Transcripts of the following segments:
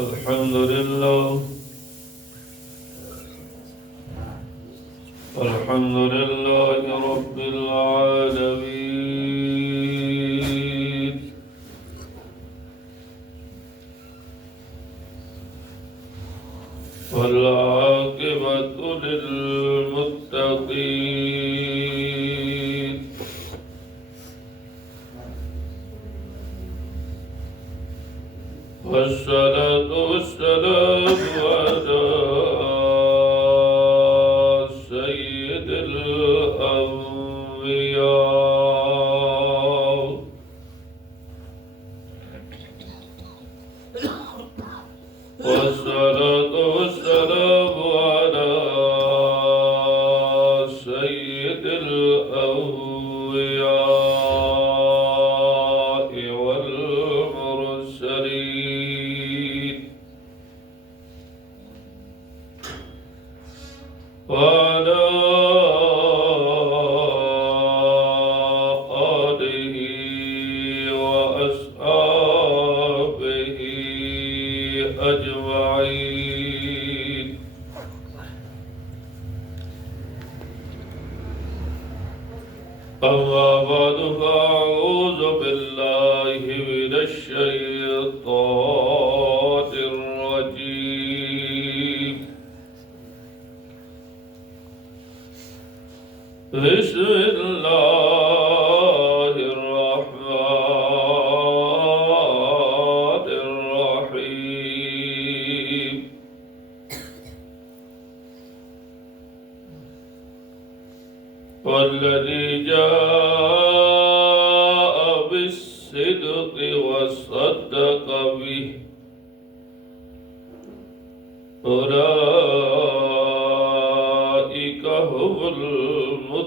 الحمد لله الحمد لله رب العالمين والعاقبة للمتقين والصلاة والسلام على سيد الأنبياء والصلاة والسلام على سيد الأنبياء والمرسلين وعلى آله وأصحابه أجمعين أما بعد فأعوذ بالله من الشيطان الرجيم بسم الله الرحمن الرحيم والذي جاء بالصدق وصدق به أولئك هم المتقون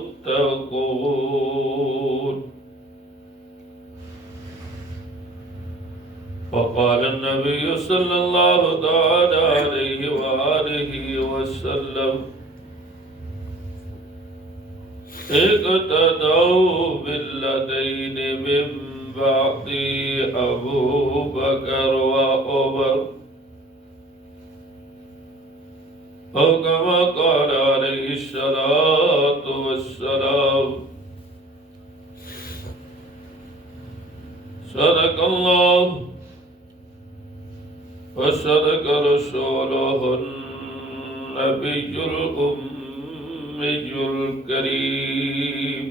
وقال النبي صلى الله تعالى عليه وآله وسلم اقتدوا بالذين من بعدي أبو بكر وعمر أو كما قال عليه الصلاة والسلام صدق الله وصدق رسوله النبي الأمي الكريم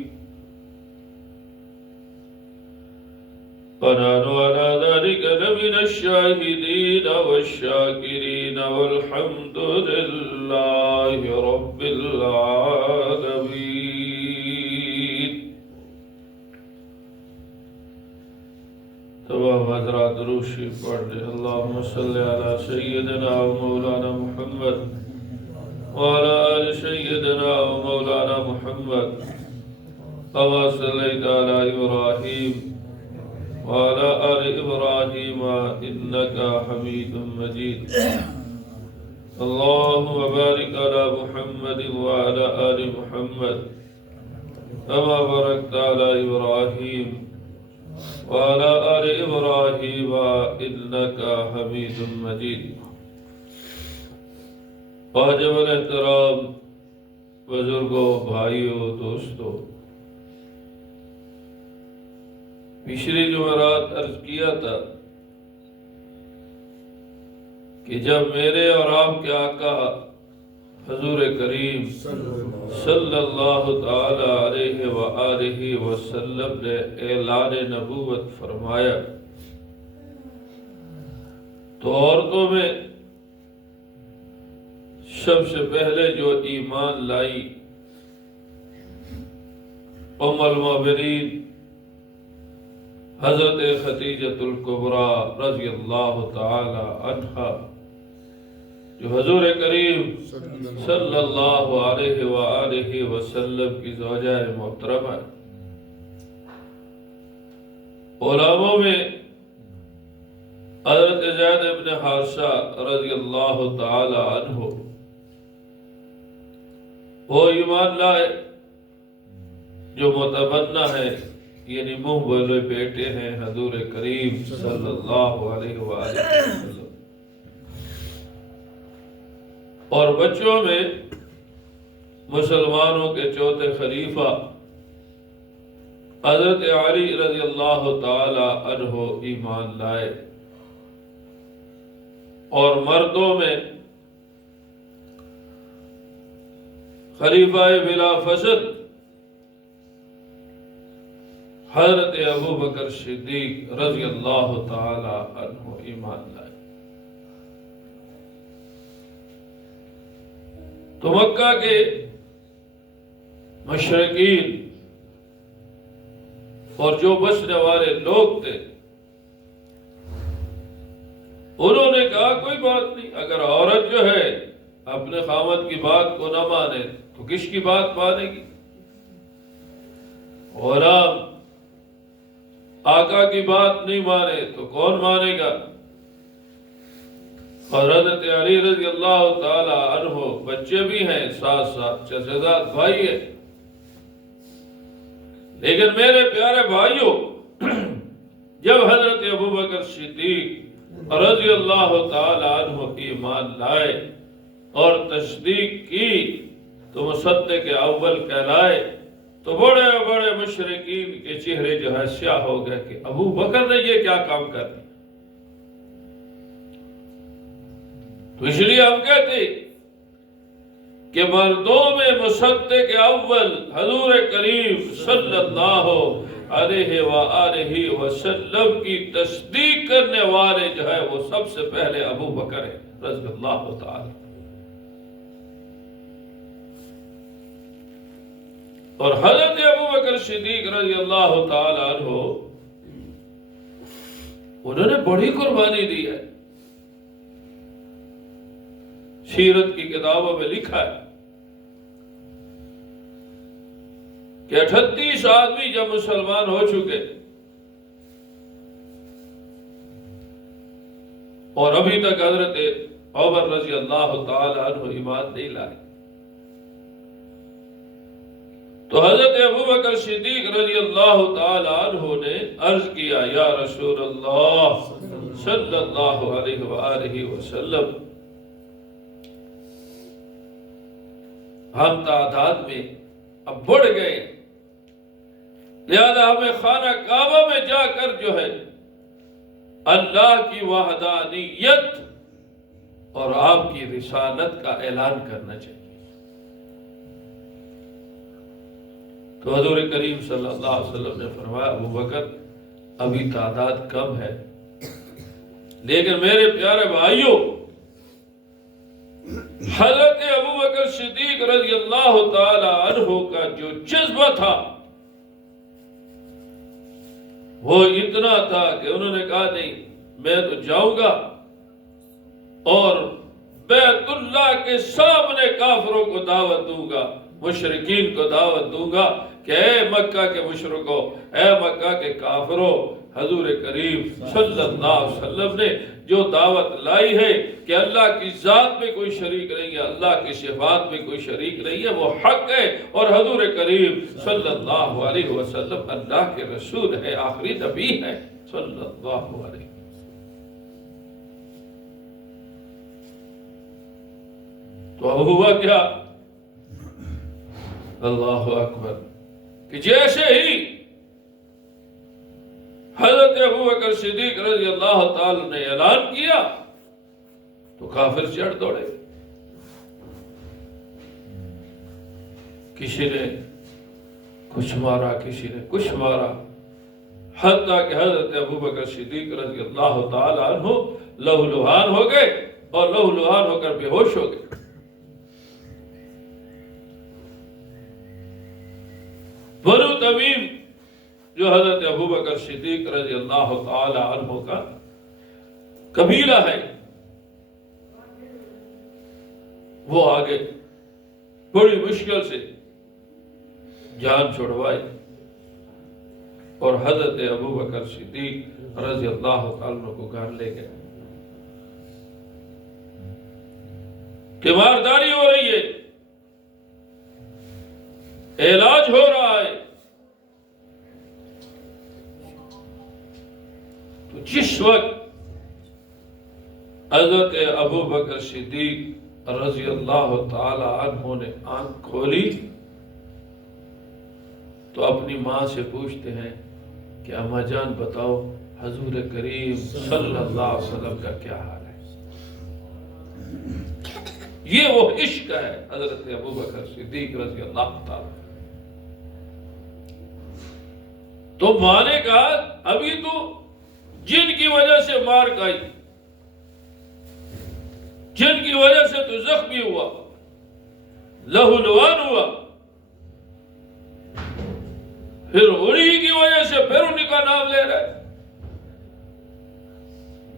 ونحن على ذلك لمن الشاهدين والشاكرين والحمد لله رب العالمين. تمام حضرات درود شریف پڑھ لیں. اللهم صل على سيدنا ومولانا محمد وعلى آل سيدنا ومولانا محمد كما صليت على إبراهيم وعلى آل إبراهيم إنك حميد مجيد. اللهم بارك على محمد وعلى آل محمد كما باركت على إبراهيم وعلى آل إبراهيم إنك حميد مجيد. واجب الاحترام بزرگوں، بھائیوں، دوستوں، پچھلی جمعرات عرض کیا تھا کہ جب میرے اور آپ کے آقا حضور کریم صلی اللہ تعالی علیہ وآلہ وسلم نے اعلان نبوت فرمایا تو عورتوں میں سب سے پہلے جو ایمان لائی ام المؤمنین حضرت خدیجۃ الکبریٰ رضی اللہ تعالی عنہا، جو حضور کریم صلی اللہ علیہ وآلہ وسلم کی زوجہ محترمہ ہے. علماء میں حضرت زید بن حارثہ رضی اللہ تعالی عنہ وہ ایمان لائے جو متبنہ ہے، یعنی منہ بولے بیٹے ہیں حضور کریم صلی اللہ علیہ وآلہ وسلم. اور بچوں میں مسلمانوں کے چوتھے خلیفہ حضرت علی رضی اللہ تعالی عنہ ایمان لائے، اور مردوں میں خلیفہ بلا فصل حضرت ابو بکر صدیق رضی اللہ تعالی عنہ ایمان لائے۔ تو مکہ کے مشرکین اور جو بچنے والے لوگ تھے انہوں نے کہا کوئی بات نہیں، اگر عورت جو ہے اپنے خاوند کی بات کو نہ مانے تو کس کی بات مانے گی؟ غلام آقا کی بات نہیں مانے تو کون مانے گا؟ اور حضرت علی رضی اللہ تعالی عنہ بچے بھی ہیں، ساتھ ساتھ چچزاد بھائی ہے، لیکن میرے پیارے بھائیوں جب حضرت ابو بکر صدیق رضی اللہ تعالی عنہ ایمان لائے اور تصدیق کی تو مصدق اول کہلائے، تو بڑے بڑے مشرکین کے چہرے جو ہے سیاہ ہو گئے کہ ابو بکر نے یہ کیا کام کر دیا۔ تو اس لیے ہم کہتے کہ مردوں میں مصدق اول حضور کریم صلی اللہ علیہ وآلہ وسلم کی تصدیق کرنے والے جو ہے وہ سب سے پہلے ابو بکر ہے رضی اللہ تعالی۔ اور حضرت ابو بکر صدیق رضی اللہ تعالی عنہ انہوں نے بڑی قربانی دی ہے۔ سیرت کی کتابوں میں لکھا ہے کہ 38 آدمی جب مسلمان ہو چکے اور ابھی تک حضرت عمر رضی اللہ تعالی عنہ ایمان نہیں لائے، تو حضرت ابو بکر صدیق رضی اللہ تعالی عنہ نے عرض کیا یا رسول اللہ صلی اللہ علیہ وآلہ وسلم، ہم تعداد میں اب بڑھ گئے، لہذا ہمیں خانہ کعبہ میں جا کر جو ہے اللہ کی وحدانیت اور آپ کی رسالت کا اعلان کرنا چاہیے۔ تو حضور کریم صلی اللہ علیہ وسلم نے فرمایا ابو بکر ابھی تعداد کم ہے، لیکن میرے پیارے بھائیوں حضرت ابو بکر صدیق رضی اللہ تعالی عنہ کا جو جذبہ تھا وہ اتنا تھا کہ انہوں نے کہا نہیں میں تو جاؤں گا اور بیت اللہ کے سامنے کافروں کو دعوت دوں گا، مشرکین کو دعوت دوں گا کہ اے مکہ کے مشرکوں، اے مکہ کے کافروں، حضور کریم صلی اللہ علیہ وسلم نے جو دعوت لائی ہے کہ اللہ کی ذات میں کوئی شریک نہیں ہے، اللہ کی صفات میں کوئی شریک نہیں ہے، وہ حق ہے، اور حضور کریم صلی اللہ علیہ وسلم اللہ کے رسول ہے، آخری نبی ہے صلی اللہ علیہ وسلم۔ تو اب ہوا کیا؟ اللہ اکبر، کہ جیسے ہی حضرت ابو بکر صدیق رضی اللہ تعالی نے اعلان کیا تو کافر چڑھ دوڑے، کسی نے کچھ مارا، کسی نے کچھ مارا، حتیٰ کہ حضرت ابو بکر صدیق رضی اللہ تعالی عنہ لہو لہان ہو گئے اور لہو لہان ہو کر بے ہوش ہو گئے۔ بنو تمیم جو حضرت ابو بکر صدیق رضی اللہ تعالی عنہ کا قبیلہ ہے، وہ آگے بڑی مشکل سے جان چھڑوائی اور حضرت ابو بکر صدیق رضی اللہ تعالی عنہ کو گھر لے گئے کہ مارداری ہو رہی ہے، علاج ہو رہا ہے۔ تو جس وقت حضرت ابو بکر صدیق رضی اللہ تعالی عنہ نے آنکھ کھولی تو اپنی ماں سے پوچھتے ہیں کہ اماں جان بتاؤ حضور کریم صلی اللہ علیہ وسلم کا کیا حال ہے؟ یہ وہ عشق ہے حضرت ابوبکر صدیق رضی اللہ تعالی۔ تو ماں نے کہا ابھی تو جن کی وجہ سے مار کھائی، جن کی وجہ سے تو زخمی ہوا، لہو لوان ہوا، پھر انہی کی وجہ سے پھر انہی کا نام لے رہے۔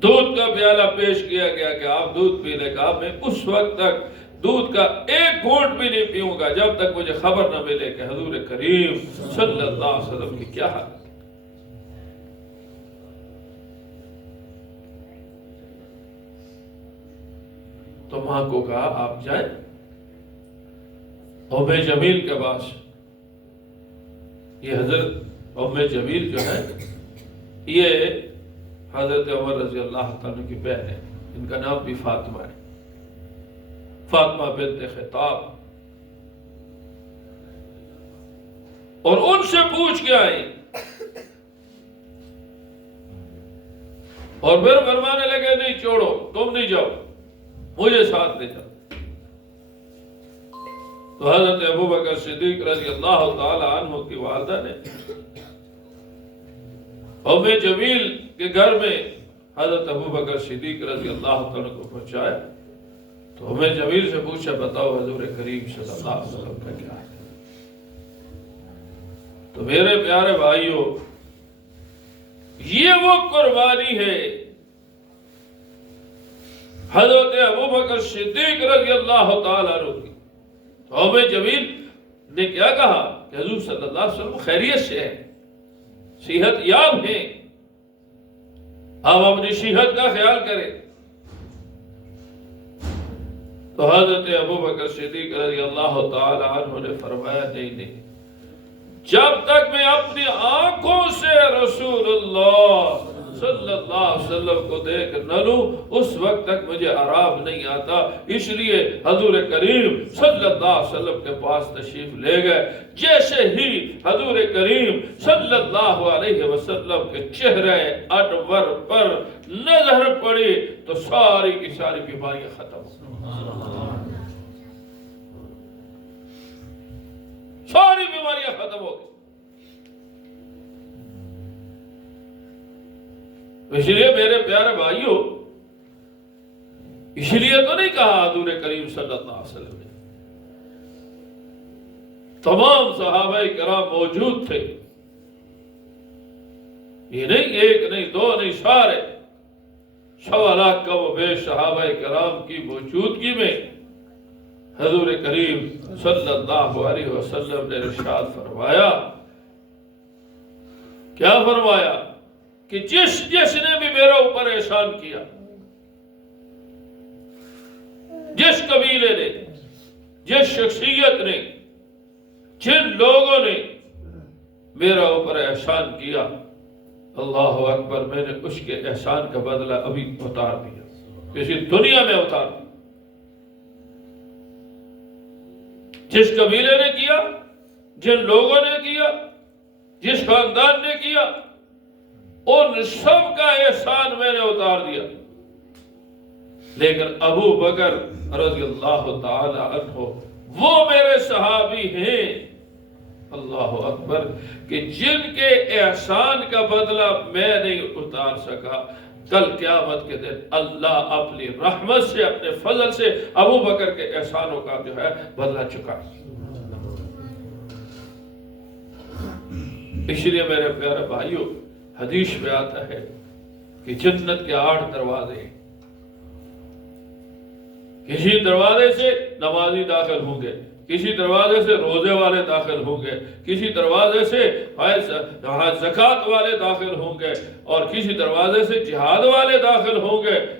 دودھ کا پیالہ پیش کیا گیا کہ آپ دودھ پی لیں، کہا میں اس وقت تک دودھ کا ایک گھونٹ بھی نہیں پیوں گا جب تک مجھے خبر نہ ملے کہ حضور کریم صلی اللہ علیہ وسلم کی کیا حال ہے۔ تو ماں کو کہا آپ جائیں ام جمیل کے پاس۔ یہ حضرت ام جمیل جو ہے یہ حضرت عمر رضی اللہ تعالیٰ کی بہن ہے، ان کا نام بھی فاطمہ ہے، فاطمہ بنت خطاب۔ اور ان سے پوچھ کے آئی اور پھر فرمانے لگے نہیں چھوڑو، تم نہیں جاؤ، مجھے ساتھ لے جاؤ۔ تو حضرت ابوبکر صدیق رضی اللہ تعالی عنہ کی والدہ نے ام جمیل کے گھر میں حضرت ابوبکر صدیق رضی اللہ تعالیٰ کو پہنچایا تو ام جمیل سے پوچھا بتاؤ حضور کریم صلی اللہ علیہ وسلم کا کیا ہے؟ تو میرے پیارے بھائیوں، یہ وہ قربانی ہے حضرت ابوبکر صدیق رضی اللہ تعالیٰ عنہ کی۔ ام جمیل نے کیا کہا کہ حضور صلی اللہ علیہ وسلم خیریت سے ہے، صحت یاب ہیں، آپ اپنی صحت کا خیال کریں۔ تو حضرت ابوبکر صدیق رضی اللہ تعالی عنہ نے فرمایا نہیں، جب تک میں اپنی آنکھوں سے رسول اللہ صلی اللہ علیہ وسلم کو دیکھ نہ لوں اس وقت تک مجھے آرام نہیں آتا، اس لیے حضور کریم صلی اللہ علیہ وسلم کے پاس تشریف لے گئے۔ جیسے ہی حضور کریم صلی اللہ علیہ وسلم کے چہرے انور پر نظر پڑی تو ساری کی ساری بیماریاں ختم ہو، ساری بیماریاں ختم ہو گئی۔ اس لیے میرے پیارے بھائیوں، اس لیے تو نہیں کہا حضور کریم صلی اللہ علیہ وسلم نے، تمام صحابہ کرام موجود تھے، یہ نہیں ایک نہیں دو نہیں، سارے 1.25 لاکھ کم و بیش صحابہ کرام کی موجودگی میں حضور کریم صلی اللہ علیہ وسلم نے ارشاد فرمایا، کیا فرمایا کہ جس نے بھی میرے اوپر احسان کیا، جس قبیلے نے، جس شخصیت نے، جن لوگوں نے میرا اوپر احسان کیا، اللہ اکبر، میں نے اس کے احسان کا بدلہ ابھی اتار دیا، کسی دنیا میں اتار دیا۔ جس قبیلے نے کیا، جن لوگوں نے کیا، جس خاندان نے کیا، ان سب کا احسان میں نے اتار دیا۔ لیکن ابو بکر رضی اللہ تعالی عنہ وہ میرے صحابی ہیں، اللہ اکبر، کہ جن کے احسان کا بدلہ میں نہیں اتار سکا، کل قیامت کے دن اللہ اپنی رحمت سے، اپنے فضل سے ابو بکر کے احسانوں کا جو ہے بدلہ چکا۔ اس لیے میرے پیارے بھائیوں، حدیث میں آتا ہے کہ جنت کے 8 دروازے ہیں، کسی دروازے سے نمازی داخل ہوں گے، کسی دروازے سے روزے والے داخل ہوں گے، کسی دروازے سے زکوٰۃ والے داخل ہوں گے، اور کسی دروازے سے جہاد والے داخل ہوں گے،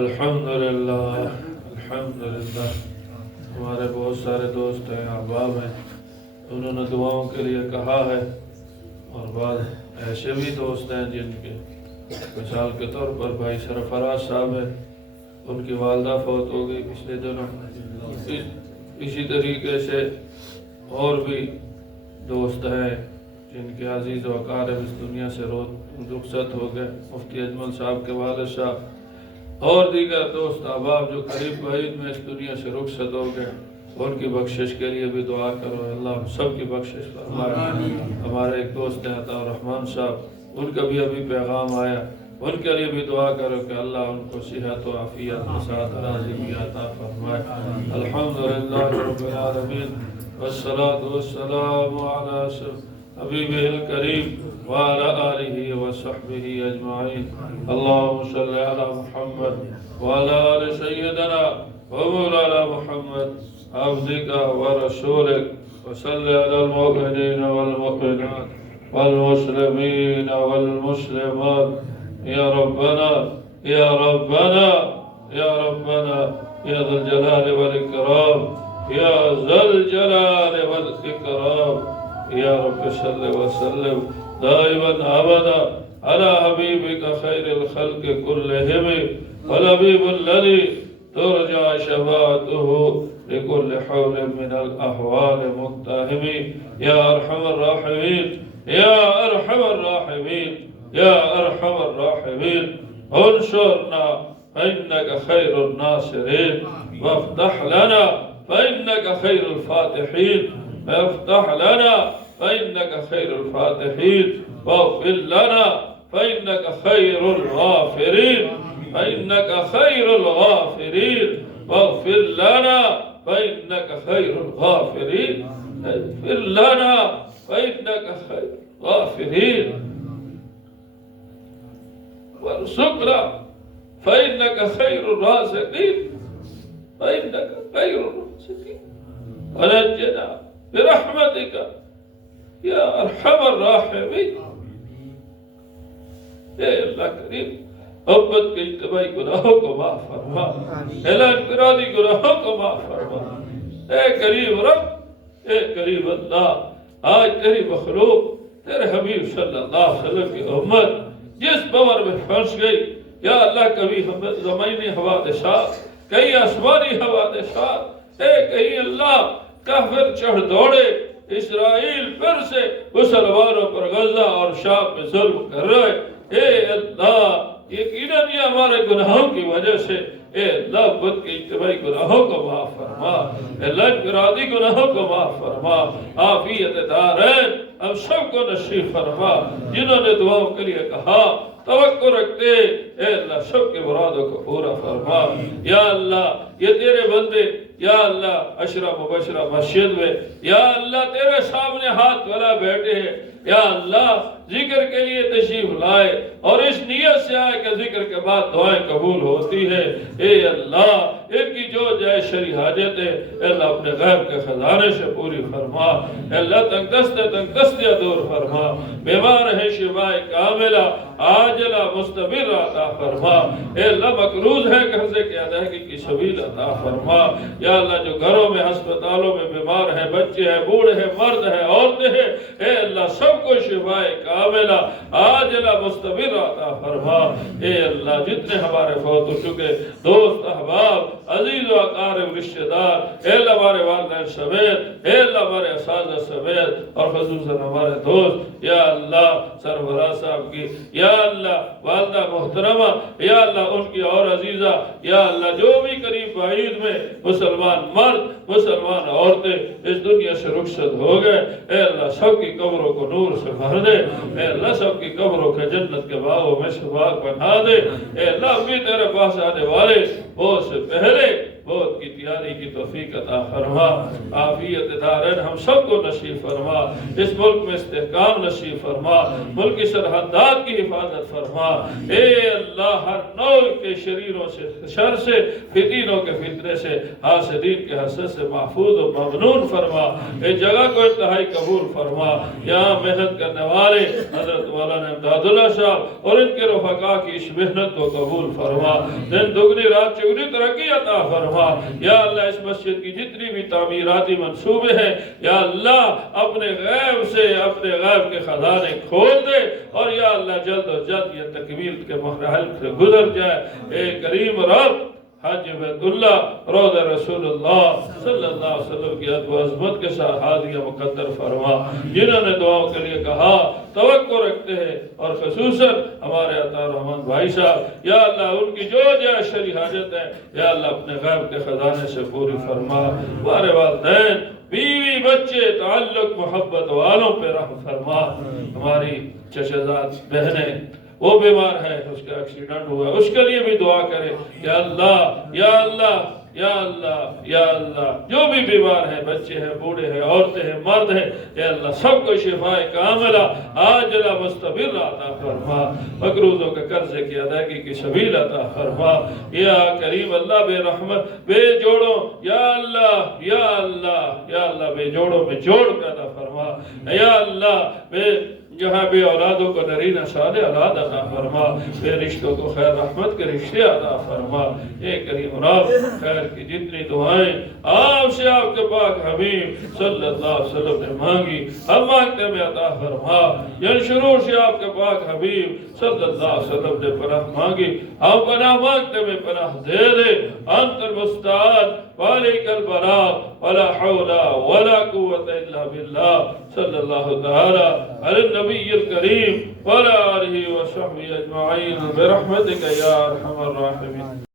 الحمدللہ الحمدللہ. ہمارے بہت سارے دوست ہیں، احباب ہیں، انہوں نے دعاؤں کے لیے کہا ہے، اور بعض ایسے بھی دوست ہیں جن کے مثال کے طور پر بھائی سرفراز صاحب ہیں، ان کی والدہ فوت ہو گئی پچھلے دنوں. اسی طریقے سے اور بھی دوست ہیں جن کے عزیز و اقارب اس دنیا سے رخصت ہو گئے. مفتی اجمل صاحب کے والد صاحب اور دیگر دوست احباب جو قریب بعید میں اس دنیا سے رخصت ہو گئے، ان کی بخشش کے لیے بھی دعا کرو. اللہ ہم سب کی بخشش فرمائے. ہمارے ایک دوست ہیں عطا الرحمن صاحب، ان کا بھی ابھی پیغام آیا، ان کے لیے بھی دعا کرو کہ اللہ ان کو صحت و عافیت کے ساتھ راضی عطا فرمائے. الحمدللہ رب العالمین، والصلاة والسلام علی حبیبہ الکریم وعلى آلہ وصحبہ اجمعین. اللہم صل علی محمد وعلى آل سیدنا ومولانا محمد عبدک ورسولک، وصل علی المؤمنین والمؤمنات والمسلمین والمسلمات. یا ربنا یا ربنا یا ربنا یا ذا الجلال والاکرام یا ذا الجلال والاکرام. یا رب صل وسلم دائما ابدا على حبیبک خیر الخلق كلهم والحبیب الذی ترجى شفاعته لكل حول من الاحوال مقتحم. یا ارحم الراحمین یا ارحم الراحمین یا ارحم الراحمین، انصرنا فإنك خير الناصرين، وافتح لنا فإنك خير الفاتحين، وافتح لنا فإنك خير الفاتحين، واغفر لنا فإنك خير الغافرين، فإنك خير الغافرين، واغفر لنا فإنك خير الغافرين، اغفر لنا فإنك خير الغافرين، وارزقنا فإنك خير الرازقين، فإنك خير الرازقين، ونجنا برحمتك یا ارحم الراحمین. اے اللہ کریم، امت کے اجتماعی گناہوں کو معاف فرما، اعلان انفرادی گناہوں کو معاف فرما. اے کریم رب، اے کریم اللہ، آج تیری مخلوق، تیرے حبیب صلی اللہ علیہ وسلم کی امت جس بور میں پھنس گئی، یا اللہ کبھی زمینی حوادثات، کئی آسمانی حوادثات، اے کہیں اللہ کافر چڑھ دوڑے، اسرائیل پھر سے مسلمانوں پر غزہ اور شام میں ظلم کر رہے. اے اللہ یقیناً یہ ہمارے گناہوں کی وجہ سے، اے اللہ بدھ کے اجتماعی گناہوں کو معاف فرما، اللہ انفرادی گناہوں کو معاف فرما، عافیت دارین ہم سب کو نصیب فرما. جنہوں نے دعاؤں کے لیے کہا توقع رکھتے، اے اللہ سب کے مرادوں کو پورا فرما. یا اللہ یہ تیرے بندے، یا اللہ عشرہ مبشرہ مسجد میں، یا اللہ تیرے سامنے ہاتھ والا بیٹھے ہیں، یا اللہ ذکر کے لیے تشریف لائے اور اس نیت سے آئے کہ ذکر کے بعد دعائیں قبول ہوتی ہے. اے اللہ ان کی جو جائے شرعی حاجت ہے، اے اللہ اپنے غیب کے خزانے سے پوری فرما. اے اللہ تنگ دستیاں دور فرما، بیمار ہے شفاء کاملہ عاجلہ مستمر عطا فرما. اے اللہ مقروض ہے قرضے کی ادائیگی کی سبیل عطا فرما. یا اللہ جو گھروں میں ہسپتالوں میں بیمار ہیں، بچے ہیں، بوڑھے ہیں، مرد ہیں، عورتیں ہیں، اے اللہ سب کو شفاء کاملہ عاجلہ عاجلہ مستمر عطا فرما۔ اے اللہ جتنے ہمارے فوت ہو چکے دوست احباب عزیز و اقارب رشتہ دار، اے اللہ ہمارے والدین سمیت، اے اللہ ہمارے اساتذہ سمیت، اور خصوصاً ہمارے دوست، یا اللہ سربراہ صاحب کی، یا اللہ والدہ محترمہ، یا اللہ ان کی اور عزیزہ، یا اللہ جو بھی قریب بعید میں مسلمان مرد مسلمان عورتیں اس دنیا سے رخصت ہو گئے، اے اللہ سب کی قبروں کو نور سے بھر دے، اے اللہ سب کی قبروں کے جنت کے باغوں میں سے باغ بنا دے، اے اللہ بھی تیرے پاس آنے والے بہت سے پہلے بہت کی تیاری کی توفیق عطا فرما، عافیت دارین ہم سب کو نصیب فرما، اس ملک میں استحکام نصیب فرما، ملک کی سرحدات کی حفاظت فرما، اے اللہ ہر نوع کے شریروں سے شر سے فتنوں کے فتنے سے حاسدین کے حسد سے محفوظ و ممنون فرما، اس جگہ کو انتہائی قبول فرما، یہاں محنت کرنے والے حضرت مولانا امداد اللہ صاحب اور ان کے رفقا کی اس محنت کو قبول فرما، دن دگنی رات چگنی ترقی عطا فرما، یا اللہ اس مسجد کی جتنی بھی تعمیراتی منصوبے ہیں یا اللہ اپنے غیب سے اپنے غیب کے خزانے کھول دے، اور یا اللہ جلد و جلد یہ تکمیل کے مراحل سے گزر جائے۔ اے کریم رب حج بیت اللہ روضہ رسول اللہ صلی اللہ علیہ وسلم کی عظمت و عظمت کے ساتھ ہادیہ مقدر فرما، جنہوں نے دعاؤں کے لیے کہا توقع رکھتے ہیں، اور خصوصاً ہمارے عطا رحمان بھائی صاحب، یا اللہ ان کی جو جائز شرعی حاجت ہے یا اللہ اپنے غیب کے خزانے سے پوری فرما، ہمارے والدین بیوی بچے تعلق محبت والوں پہ رحم فرما، ہماری چچزاد بہنیں وہ بیمار ہے، اس کا ایکسیڈنٹ ہوا ہے، اس کے لیے بھی دعا کرے، یا اللہ یا اللہ یا اللہ یا اللہ جو بھی بیمار ہیں، بچے ہیں بوڑھے ہیں عورتیں ہیں مرد ہیں، یا اللہ سب کو شفاء کاملہ عاجلہ مستمر عطا فرما، مقروضوں کے قرضے کی ادائیگی کی سبیل عطا فرما، یا کریم اللہ بے رحمت بے جوڑوں، یا اللہ یا اللہ یا اللہ بے جوڑوں میں جوڑ پیدا فرما، یا اللہ جہاں بے اولادوں کو نرینہ صالح اولاد عطا فرما، بے رشتوں کو خیر رحمت کے رشتے عطا فرما، اے کریم رب خیر کی جتنی دعائیں آپ سے آپ کے پاک حبیب صلی اللہ علیہ وسلم نے مانگی ہم مانگتے میں عطا فرما، شروع سے آپ کے پاک حبیب صلی اللہ علیہ وسلم نے پناہ مانگی ہم پناہ مانگتے میں پناہ دے دے، انت المستعان وعلیک البلاغ ولا حول ولا قوة الا باللہ، صلی اللہ تعالی علی النبی الکریم وعلی آلہ وصحبہ اجمعین برحمتک یا ارحم الراحمین۔